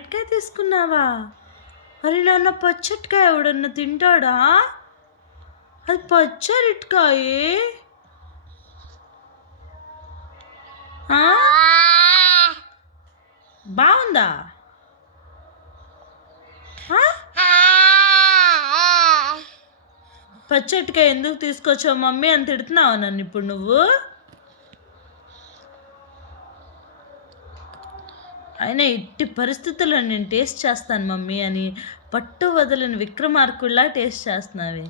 అరటికాయ తీసుకున్నావా? అరే నాన్న, పచ్చటికాయ ఎవడన్నా తింటాడా? అది పచ్చి అరటికాయే. బాగుందా? పచ్చటికాయ ఎందుకు తీసుకొచ్చావు మమ్మీ అని తిడుతున్నావు నన్ను ఇప్పుడు నువ్వు? అయినా ఇట్టి పరిస్థితుల్లో నేను టేస్ట్ చేస్తాను మమ్మీ అని పట్టు వదలని విక్రమార్కుల్లా టేస్ట్ చేస్తున్నావే.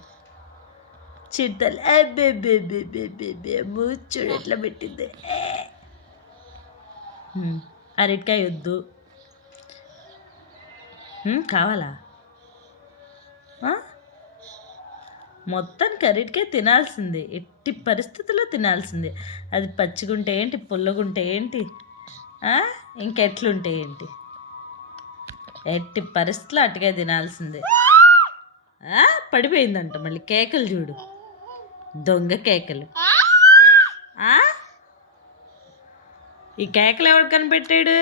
చిట్టలు చూడు ఎట్లా పెట్టింది. అరటికాయ వద్దు. కావాలా? మొత్తానికి అరటికాయ తినాల్సిందే, ఎట్టి పరిస్థితుల్లో తినాల్సిందే. అది పచ్చిగుంటే ఏంటి, పుల్లగుంటే ఏంటి, ఇంకెట్లుంటే ఏంటి, ఎట్టి పరిస్థితుల్లో అరటికాయ తినాల్సిందే. పడిపోయిందంట మళ్ళీ. కేకలు చూడు, దొంగ కేకలు. ఈ కేకలు ఎవడు కనిపెట్టాడు?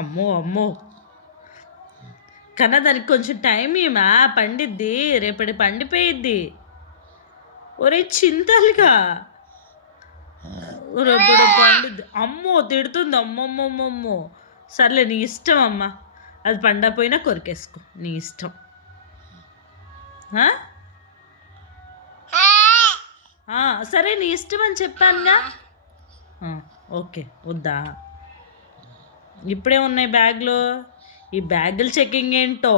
అమ్మో అమ్మో, కన్నా దానికి కొంచెం టైం ఏమా, పండిద్ది, రేపటి పండిపోయిద్ది. ఒరే చింతలుగా, రేపటి పండిద్ది. అమ్మో తిడుతుంది, అమ్మమ్మమ్మమ్మో. సర్లే నీ ఇష్టం అమ్మా, అది పండపోయినా కొరికేసుకో, నీ ఇష్టం. సరే నీ ఇష్టం అని చెప్పానుగా. ఓకే, వద్దా? ఇప్పుడే ఉన్నాయి బ్యాగ్లో. ఈ బ్యాగులు చెకింగ్ ఏంటో.